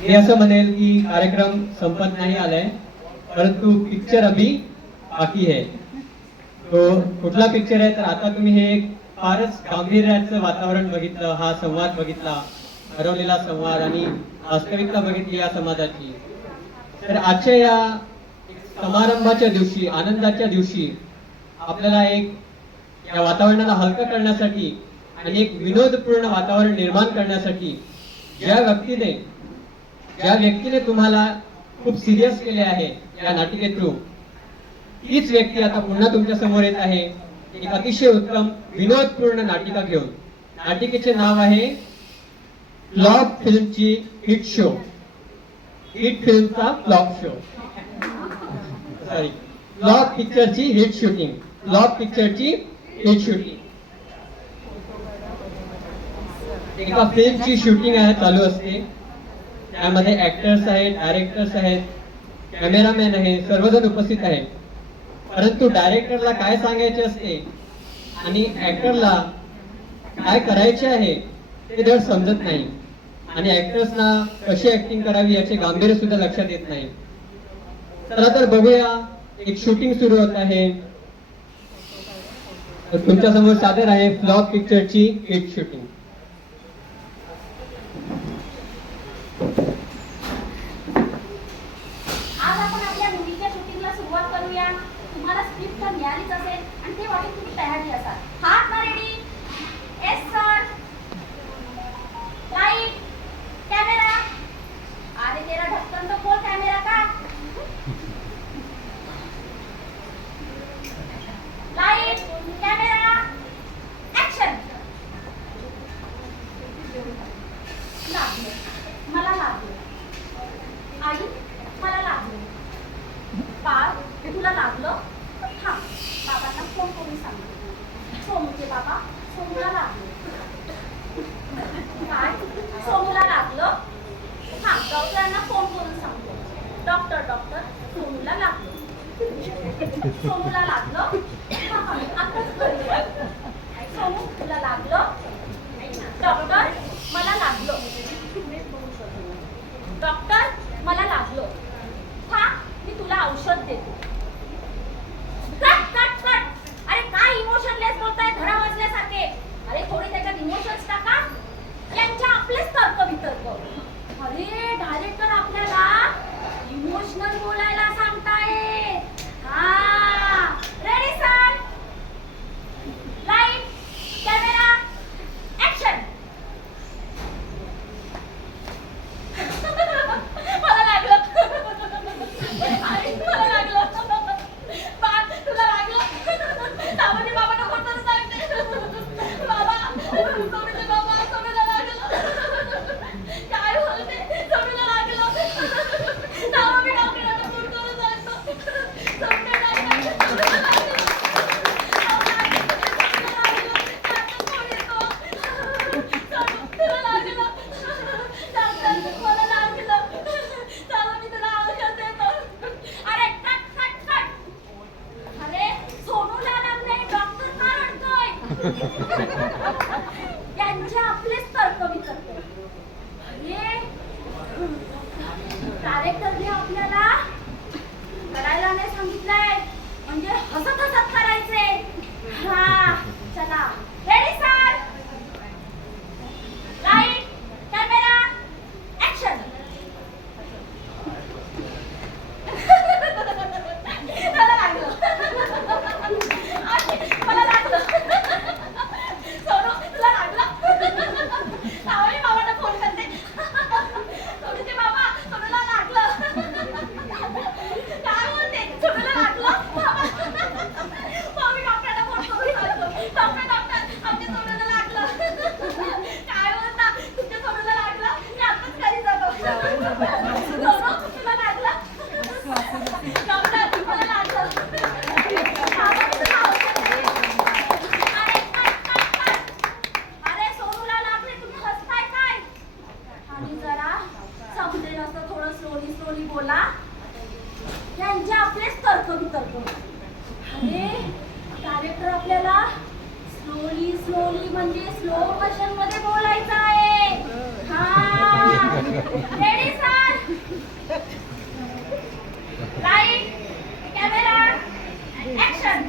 मी असं म्हणेल की कार्यक्रम संपत नाही आलाय परंतु पिक्चर अभी बाकी आहे तो कुठला पिक्चर आहे तर आता तुम्ही हे एक फारच गांभीर्याचं वातावरण बघितलं हा संवाद बघितला हरवलेला संवाद आणि वास्तविकता बघितली या समाजाची. तर आजच्या या समारंभाच्या दिवशी आनंदाच्या दिवशी आपल्याला एक या वातावरणाला हलकं करण्यासाठी आणि एक विनोदपूर्ण वातावरण निर्माण करण्यासाठी ज्या व्यक्तीने ज्या व्यक्तीने तुम्हाला खूप सिरियस केले आहे या नाटिके थ्रू तीच व्यक्ती आता पुन्हा तुमच्यासमोर येत आहे. एक अतिशय उत्तम विनोदपूर्ण नाटिका घेऊन. नाटिकेचे नाव आहे फ्लॉप फिल्मची हिट शो हिट फिल्मचा फ्लॉप शो सॉरी फ्लॉप पिक्चरची हिट शूटिंग फ्लॉप पिक्चरची हिट शूटिंग एका फिल्मची शूटिंग आहे चालू असते. त्यामध्ये ऍक्टर्स आहेत डायरेक्टर्स आहेत कॅमेरामॅन आहे सर्वजण उपस्थित आहेत. परंतु डायरेक्टरला काय सांगायचे असते? आणि ऍक्टरला काय करायचे आहे ते धड समजत नाही. आणि ऍक्टर्सना कशी ऍक्टिंग करावी याचे गांभीर्य सुद्धा लक्षात येत नाही. चला तर बघूया एक शूटिंग सुरू होत आहे. तुमच्यासमोर सादर आहे फ्लॉप पिक्चरची एक शूटिंग आज आपण आपल्या मुलीच्या शूटिंगला सुरुवात करूया तुम्हाला स्क्रिप्ट तर मिळालीच असेल आणि ते वाटेल तुम्ही तयारी असाल हात ना ready yes sir light camera अरे तेरा ढक्कन तो खोल कॅमेरा का लाइट कॅमेरा ऍक्शन लागलं मला लागलं आई मला लागले. बाळ तुला लागलं? हा बाबांना फोन करून सांगतो सोमूचे बाबा सोमूला लागले. काय? सोमूला लागलं? हा डॉक्टरांना फोन करून सांगतो. डॉक्टर डॉक्टर सोमूला लागलं. सोमूला लागलं थांब, आताच करूया. सोमू तुला लागलं डॉक्टर मला लागलं डॉक्टर मला लागलो हा मी तुला औषध देतो कट कट कट अरे काय इमोशनलेस बोलताय धडा वाजल्यासारखे अरे थोडे त्याच्यात इमोशन्स टाका यांच्या आपलेच तर्क वितर्क अरे डायरेक्टर आपल्याला इमोशनल बोलायला सांगताय हा ready sir light camera action मला लागलं आई, मला लागलं बाळ, तुला लागलं सावंती बाबांना कोणतं सांगते बाबा सोनूचे बाबा सोनूला लागलं काय बोलते सोनूला लागलं सावं मी डॉक्टरांना फोन करून सांगतो सोनूला लागलं. सोनूला लागलं. सोनूला लागलं. डॉक्टर फोन येतो. सोनू, तुला लागलं. डॉक्टर, मला लागलं. चला, मी तुला औषध देतो. अरे, कट, कट, कट. अरे, सोनूला लागलंय, डॉक्टर का त्यांचे यांचे आपलेच तर्क वितर्क. अरे, डायरेक्टरने आपल्याला करायला नाही सांगितलंय म्हणजे हसत हसत करायचंय हा चला बोला. यांचे आपलेच तर्क वितर्क आणि डायरेक्टर आपल्याला स्लोली स्लोली म्हणजे स्लो मोशनमध्ये बोलायचं आहे. Ready sir light camera action